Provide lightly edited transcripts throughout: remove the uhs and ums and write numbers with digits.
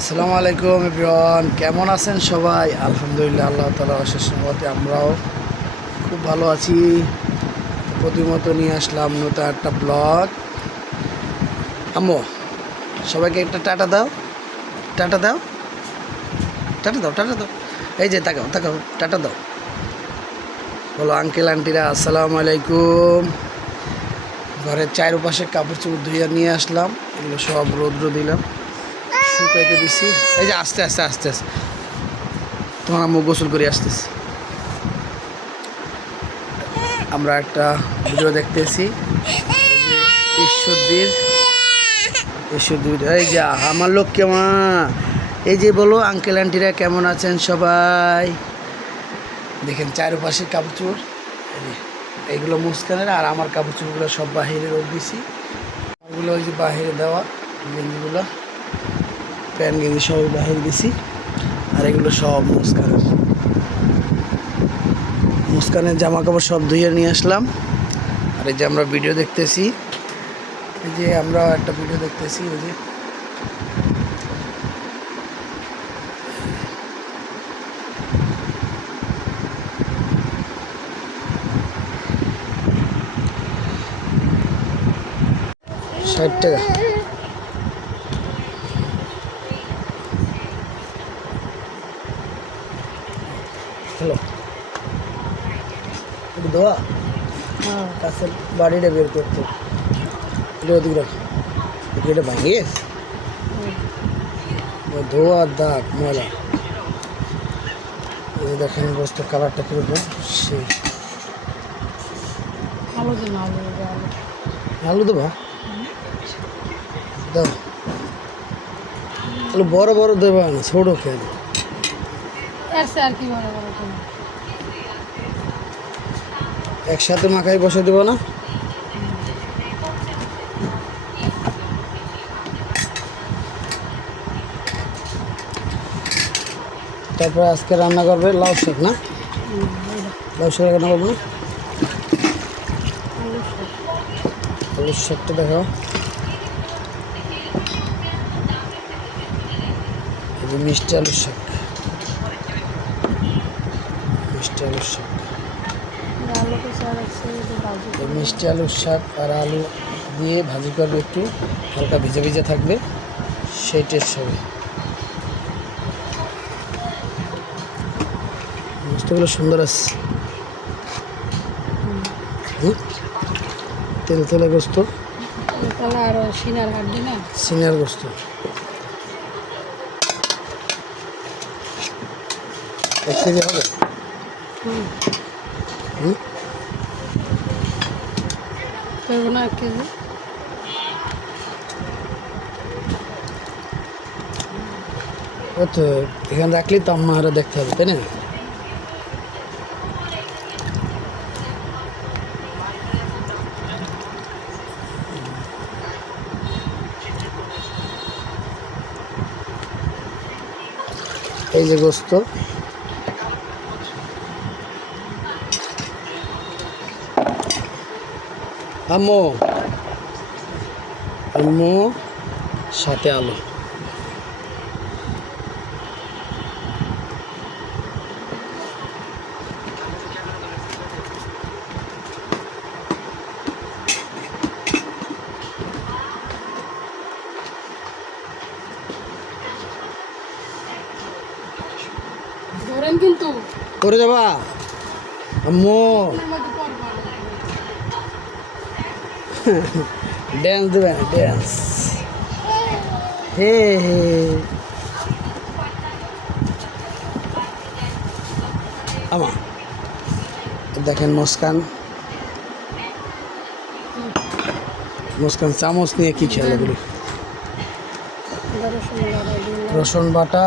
আসসালামু আলাইকুম এভরিওয়ান, কেমন আছেন সবাই? আলহামদুলিল্লাহ, আল্লাহ তাআলা অশেষ রহমতে আমরাও খুব ভালো আছি। প্রতিমতো নিয়ে আসলাম নতুন একটা ব্লগ। আম্মু, সবাইকে একটা টাটা দাও, টাটা দাও, টাটা দাও, টাটা দাও। এই যে তাকাও তাকাও, টাটা দাও। বলো আঙ্কেল আন্টিরা আসসালামু আলাইকুম। ঘরের চারপাশে কাপড় চোপড় ধুইয়া নিয়ে আসলাম, এগুলো সব রৌদ্র দিলাম, শুকাইতে দিছি। এই যে আস্তে আস্তে আস্তে আস্তে তোমার আম্মু গোসল করে আসতেছি। আমরা একটা ভিডিও দেখতেছি, ঈশ্বরদীর এই যে আমার লোককে মা। এই যে বলো আঙ্কেল আন্টিরা কেমন আছেন সবাই? দেখেন চারপাশে কাপড় চোপড়, এইগুলো মুস্কানের, আর আমার কাপড় চোপড়গুলো সব বাহিরে রোদ দিছি। ওগুলো ওই যে বাহিরে দেওয়া গেঞ্জিগুলো, প্যান্ট গেঞ্জি সব বাহিরে দিছি। আর এগুলো সব মুস্কানের জামা কাপড় সব ধুয়ে নিয়ে আসলাম। আর এই যে আমরা ভিডিও দেখতেছি, এই যে আমরা একটা ভিডিও দেখতেছি, ওই যে ৳৬০। হ্যালো, একটু দোয়া কাছের বাড়িটা বের করতে, এটা ওদিকে রাখ, এটা ভাঙিয়ে গেছে ধোয়া দাগ ময়লা। এই যে দেখেন বস্তু কালারটা কীরকম, সেই আলু দেবা দাও, আলু বড় বড় দেবা না, ছোটো কেন? একসাথে মাখাই বসে দেবো না? তারপরে আজকে রান্না করবে লাউ শাক, না লাউ শাক রান্না করবো না? আলুর শাকটা দেখাও। এই যে মিষ্টি আলুর শাক, মিষ্টি আলুর শাক, এই মিষ্টি আলুর শাক আর আলু দিয়ে ভাজি করবে, একটু হালকা ভিজে ভিজে থাকবে, সেই টেস্ট হবে। মাছগুলো সুন্দর আছে, তেল তেলে গোস্ত, সিনার গোস্ত। এক কেজি হবে? ও তো এখানে রাখলেই তো আম্মারা দেখতে হবে, তাই না? এই যে গোস্ত, আম্মু আম্মু সাথে আলু। কিন্তু করে যাবা আম্মু? ড্যান্স দেবে না? ড্যান্স হে হে। আমা দেখেন মুস্কান, মুস্কান চামচ নিয়ে কি খেলে বলি। রসুন বাটা,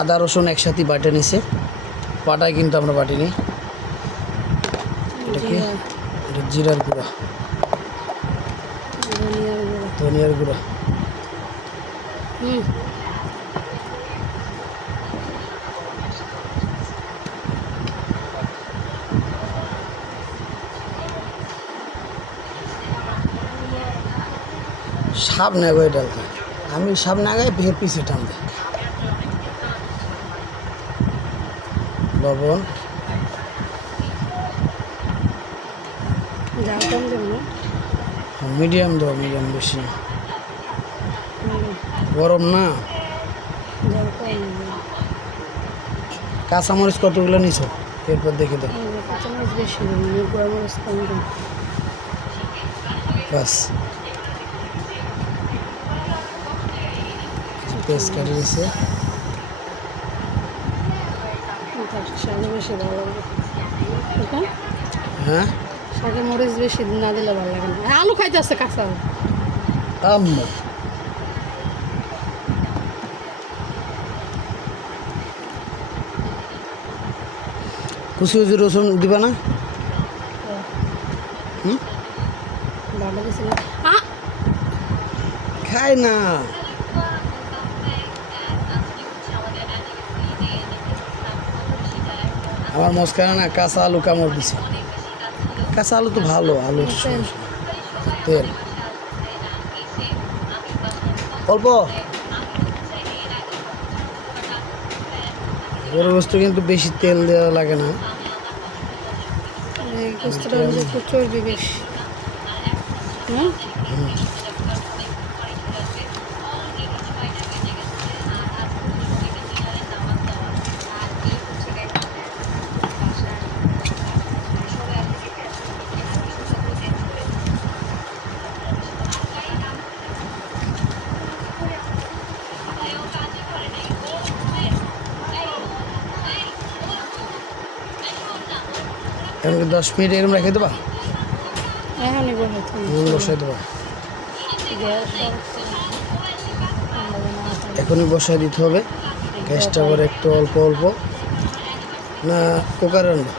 আদা রসুন একসাথে বাটে নিছে, বাটায় কিন্তু আমরা বাটিনি। এটা কি? এটা জিরার গুঁড়া, ধনিয়ার গুঁড়া। সামনে আগে ডালতে, আমি সামনে আগাই পিছিয়ে টানবে। লবণ জাল কম দেব না, মিডিয়াম দাও, মিডিয়াম, বেশি না। গরম না। জাল কম দেব। কাঁচামরিচ কতগুলো নিছো এরপর দেখে দাও। কাঁচামরিচ বেশি দেব, গরমরিচ কম দেব। বাস পেস্ট কেটে দিয়েছে। শাকে বেশি ভালো লাগে, ওটা হ্যাঁ শাকে মরিচ বেশি না দিলে ভালো লাগে না। আলু খাইতে আসছে কাঁচা আলু। আম্মা কুচি কুচি রসুন দিবা না? হুম ভালো কিছু না। খাই না। আমার মস্কারা না কাঁচা আলু কামড় দিছে। কাঁচা আলু তো ভালো, আলু তেল অল্প। গরু গোস্ত কিন্তু বেশি তেল দেওয়া লাগে না। এই গোস্তটা হচ্ছে একটু চর্বি বেশি, হ্যাঁ। এখন কি 10 মিনিট এরকম রেখে দেবা? এখনই বসাইতে নুন বসাই দেবা? গ্যাস এখনই বসাই দিতে হবে। গ্যাসটা আবার একটু অল্প অল্প না, কুকার রান্না?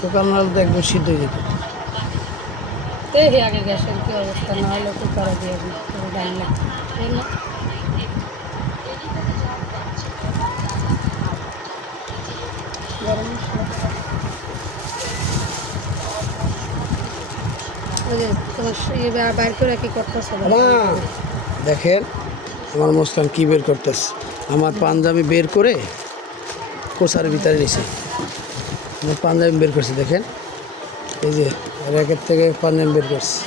কুকার নাহলে তো একদম সিদ্ধ হয়ে যেত। এই আগে গ্যাসের কি অবস্থা, না হলে কুকারে দিয়ে দিই ডাল লাগবে না। গরম মশলা ওই যে তোমার বাইর করে কি করতেছে? দেখেন আমার মুস্কান কি বের করতেছে। আমার পাঞ্জাবি বের করে কোষার ভিতরে নিছে। আমার পাঞ্জাবি বের করছে, দেখেন এই যে র্যাকেট থেকে পাঞ্জাবি বের করছে।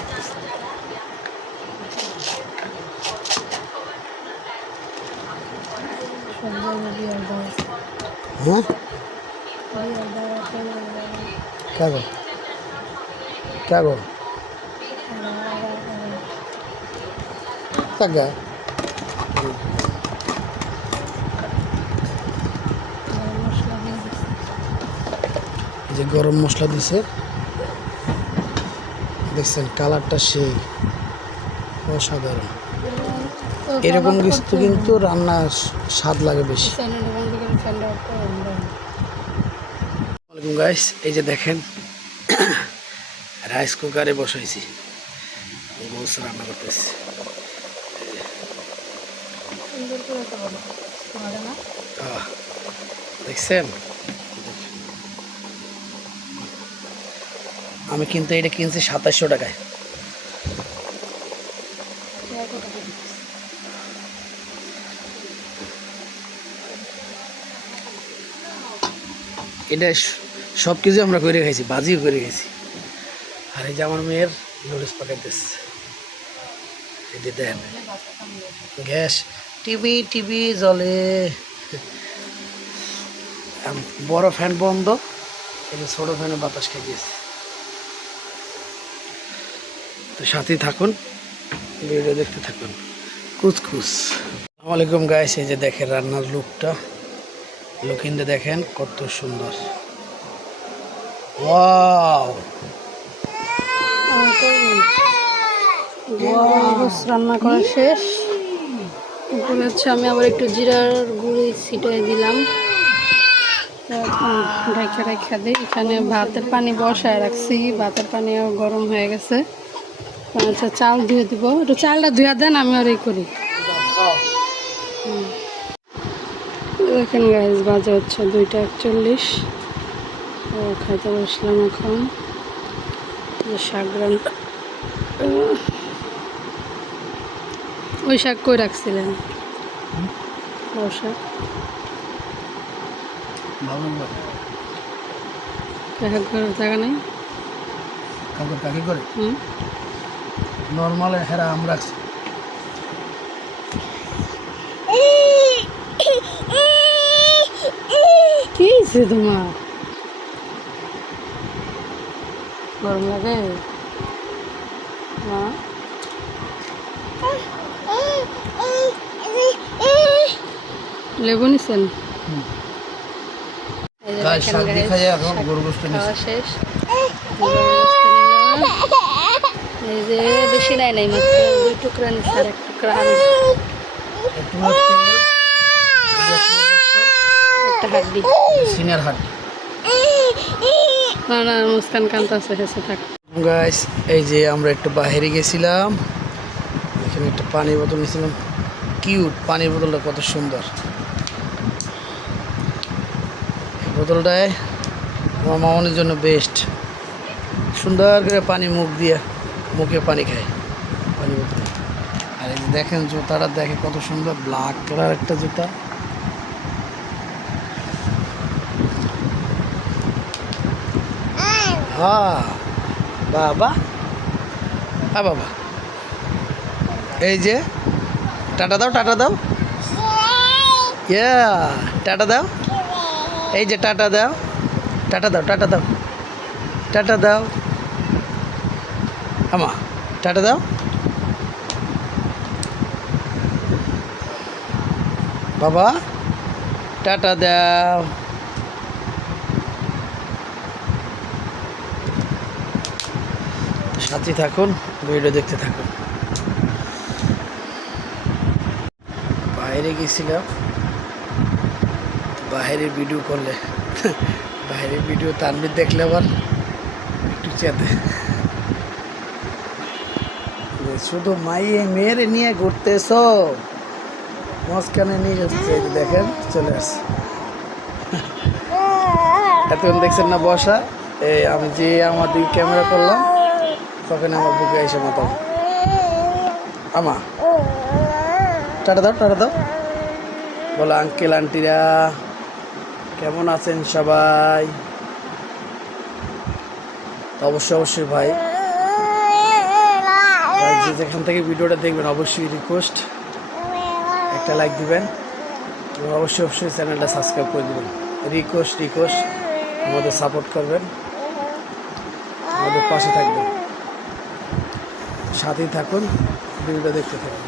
হ্যাঁ কাগো কাগো কাগা যে গরম মশলা দিছে, দেখছেন কালারটা সেই অসাধারণ। এরকম কিছু কিন্তু রান্নার স্বাদ লাগে বেশি। ওয়ালাইকুম গাইস, এই যে দেখেন রাইস কুকারে বসাইছি, গোস রান্না করতেছি। দেখছেন আমি কিন্তু এটা কিনছি 2700 টাকায়। এটা সব কিছু আমরা করে খাইছি, বাজিও করে গেছি। আর এই যে আমার মেয়ের নুডলস পাকাইতেছে, এটি দেন গ্যাস টিভি টিভি জ্বলে, বড় ফ্যান বন্ধ, এটা ছোট ফ্যানে বাতাস খেয়ে দিয়েছে। তো সাথেই থাকুন, ভিডিও দেখতে থাকুন। কুচকুচ। আসসালামু আলাইকুম গাইস, এই যে দেখেন রান্নার লুকটা, লুকিংটা দেখেন কত সুন্দর। ওয়াও রান্না করা শেষ। এরপরে হচ্ছে আমি আবার একটু জিরার গুঁড়ি ছিটাই দিলাম, ঢাকা রেখা দিই। এখানে ভাতের পানি বসায় রাখছি, ভাতের পানিও গরম হয়ে গেছে। হচ্ছে চাল ধুয়ে দিব, একটু চালটা ধুয়ে দেন, আমি আর এই করি। দেখেন গাইস বাজে হচ্ছে 2টা 41। খাইতে বসলাম এখন। শাক রান্না ওই শাক কই রাখছিলেন? লাউ শাক ভালো শাক করার জায়গা নেই। কাকে কাকে করে হুম, নর্মাল হেরা আম রাখছি। কি হয়েছে তোমার? গরম লাগে না? লেবু নিছেন? এই যে গাছ দেখেন শাক দিয়ে guys, খাই এখন শাক গরু গোস্ত খাওয়া নিছি। শেষ। গরুর গোস্ত নিলাম। এই যে বেশি নাই মাত্র 2 টুকরা নিচ্ছে আর 1 টুকরা আলু, একটু তেল, একটা হাড্ডি। সিনিয়র হাট। না না, মুস্কান কান্তাছে, হেসে থাক। গাইস এই যে আমরা একটু বাইরে গেছিলাম, এখানে একটা পানির বোতল নিয়েছিলাম। কিউট পানির বোতলটা কত সুন্দর। এই বোতলটায় আমার মামনির জন্য বেস্ট। সুন্দর করে পানি মুখ দিয়ে মুখে পানি খায় পানি বোতল। আর এই যে দেখেন জুতাটা দেখে কত সুন্দর, ব্ল্যাক কালার একটা জুতা। হ্যাঁ বাবা, বাবা এই যে টাটা দাও, টাটা দাও, ইয়া টাটা দাও, এই যে টাটা দাও, টাটা দাও, টাটা দাও, টাটা দাও, আমা টাটা দাও, বাবা টাটা দাও। সাথে থাকুন, ভিডিও দেখতে থাকুন। বাইরে গেছিলাম, বাইরের ভিডিও করলে বাইরের ভিডিও তানবির দেখলে আবার একটু চেতে। শুধু মাইয়ে মেয়েরে নিয়ে ঘুরতেছ, মাঝখানে নিয়ে যাচ্ছে। এই যে দেখেন চলে আসছে। এতক্ষণ দেখছেন না বসা, এই আমি যে আমার দিকে ক্যামেরা করলাম তখন আমার বুকে এসে মাতাম। আমা টাটা দাও, টাটা দাও, বলো আঙ্কেল আন্টিরা কেমন আছেন সবাই। অবশ্যই অবশ্যই ভাই যে যেখান থেকে ভিডিওটা দেখবেন অবশ্যই রিকোয়েস্ট একটা লাইক দিবেন এবং অবশ্যই অবশ্যই চ্যানেলটা সাবস্ক্রাইব করে দেবেন। রিকোয়েস্ট আমাদের সাপোর্ট করবেন, আমাদের পাশে থাকবেন, সাথেই থাকুন, ভিডিওটা দেখতে থাকুন।